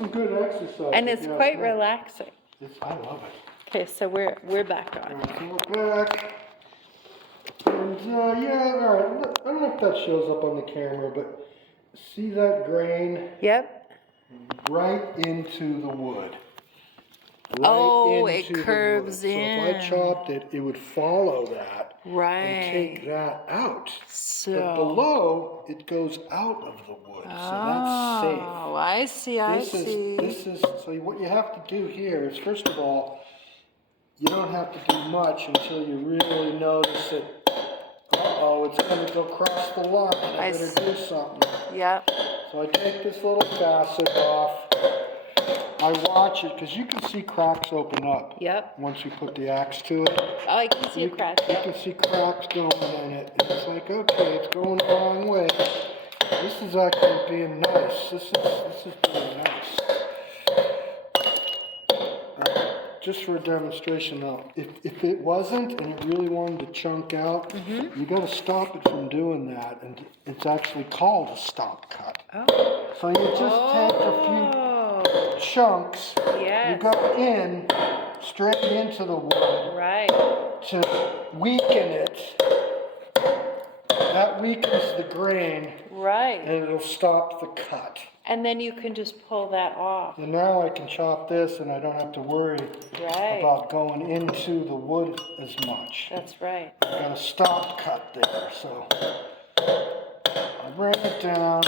some good exercise. And it's quite relaxing. I love it. Okay, so we're back on. All right, so we're back. And yeah, all right. I don't know if that shows up on the camera, but see that grain? Yep. Right into the wood. Oh, it curves in. So if I chopped it, it would follow that. Right. And take that out. So. But below, it goes out of the wood. So that's safe. Oh, I see, I see. So what you have to do here is, first of all, you don't have to do much until you really notice it. Uh-oh, it's going to go across the line. I better do something. Yep. So I take this little facet off. I watch it, because you can see cracks open up. Yep. Once you put the axe to it. Oh, I can see a crack. You can see cracks going in it. And it's like, okay, it's going the wrong way. This is actually being nice. This is being nice. Just for a demonstration now, if it wasn't and it really wanted to chunk out, you got to stop it from doing that, and it's actually called a stop cut. Oh. So you just take a few chunks, you go in, straight into the wood, right, to weaken it. That weakens the grain, right, and it'll stop the cut. And then you can just pull that off. And now I can chop this, and I don't have to worry about going into the wood as much. That's right. I've got a stop cut there, so I bring it down.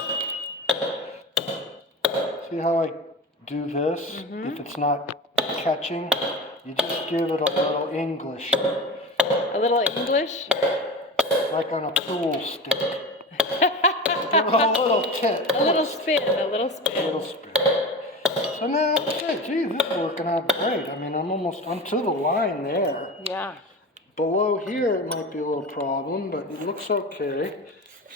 See how I do this? If it's not catching, you just give it a little English. A little English? Like on a pool stick. Give it a little tip. A little spin, a little spin. A little spin. So now, gee, this is working out great. I mean, I'm to the line there. Yeah. Below here, it might be a little problem, but it looks okay.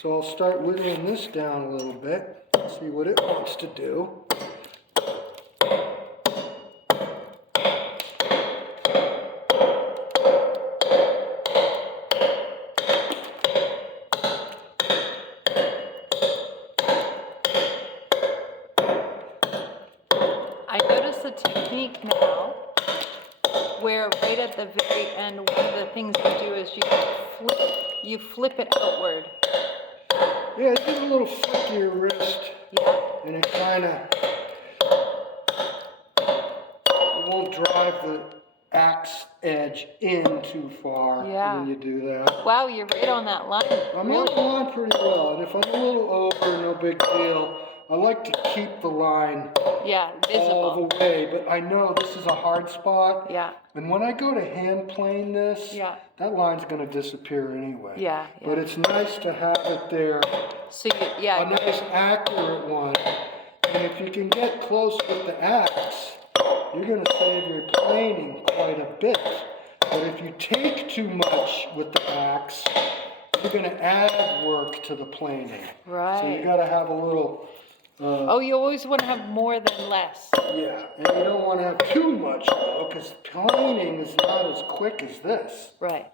So I'll start whittling this down a little bit, see what it wants to do. I notice a technique now where right at the very end, one of the things you do is you flip it outward. Yeah, give a little flick to your wrist. Yeah. And it kind of, it won't drive the axe edge in too far when you do that. Wow, you're right on that line. I'm on the line pretty well, and if I'm a little over, no big deal. I like to keep the line visible all the way, but I know this is a hard spot. Yeah. And when I go to hand plane this, that line's going to disappear anyway. Yeah. But it's nice to have it there. So a nice accurate one. And if you can get close with the axe, you're going to save your planing quite a bit. But if you take too much with the axe, you're going to add work to the planing. Right. So you got to have a little. You always want to have more than less. Yeah, and you don't want to have too much though, because planing is not as quick as this. Right.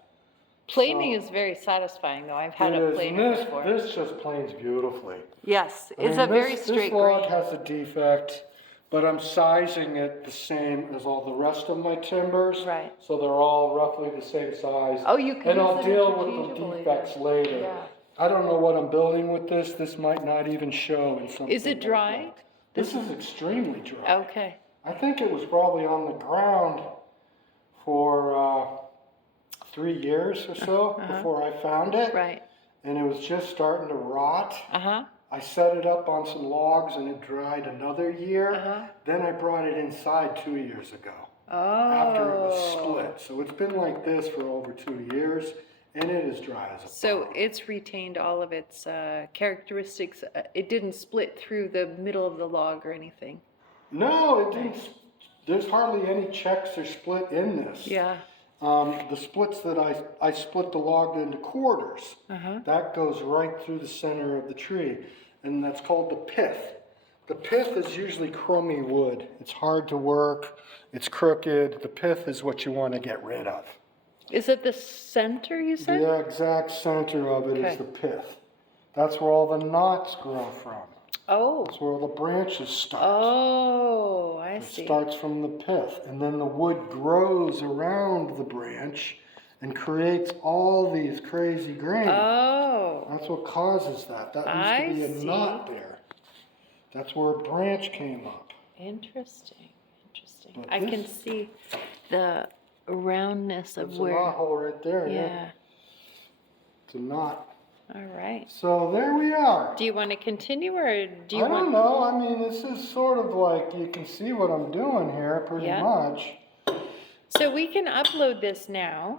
Planing is very satisfying though. I've had a planer before. This just planes beautifully. Yes, it's a very straight grain. This log has a defect, but I'm sizing it the same as all the rest of my timbers. Right. So they're all roughly the same size. Oh, you can And use I'll it deal with the interchangeably. defects later. Yeah. I don't know what I'm building with this. This might not even show in something. Is it dry? Like this is extremely dry. Okay. I think it was probably on the ground for 3 years or so before I found it. Right. And it was just starting to rot. I set it up on some logs and it dried another year. Then I brought it inside 2 years ago. After it was split. So it's been like this for over 2 years. And it is dry as a So it's retained all of its characteristics. It didn't split through the middle of the log or anything. No, it didn't. There's hardly any checks or split in this. Yeah. The splits that I split the log into quarters. That goes right through the center of the tree. And that's called the pith. The pith is usually crummy wood. It's hard to work. It's crooked. The pith is what you want to get rid of. Is it the center, you said? The exact center of it is the pith. That's where all the knots grow from. Oh. That's where the branches start. Oh, I It see. starts from the pith, and then the wood grows around the branch and creates all these crazy grains. Oh. That's what causes that. That used to be a knot there. That's where a branch came up. Interesting. Interesting. But I can see the roundness of It's a where. knot hole right there. Yeah. It's a knot. All right. So there we are. Do you want to continue, or do you I want? don't know. I mean, this is sort of like, you can see what I'm doing here pretty Yeah. much. So we can upload this now.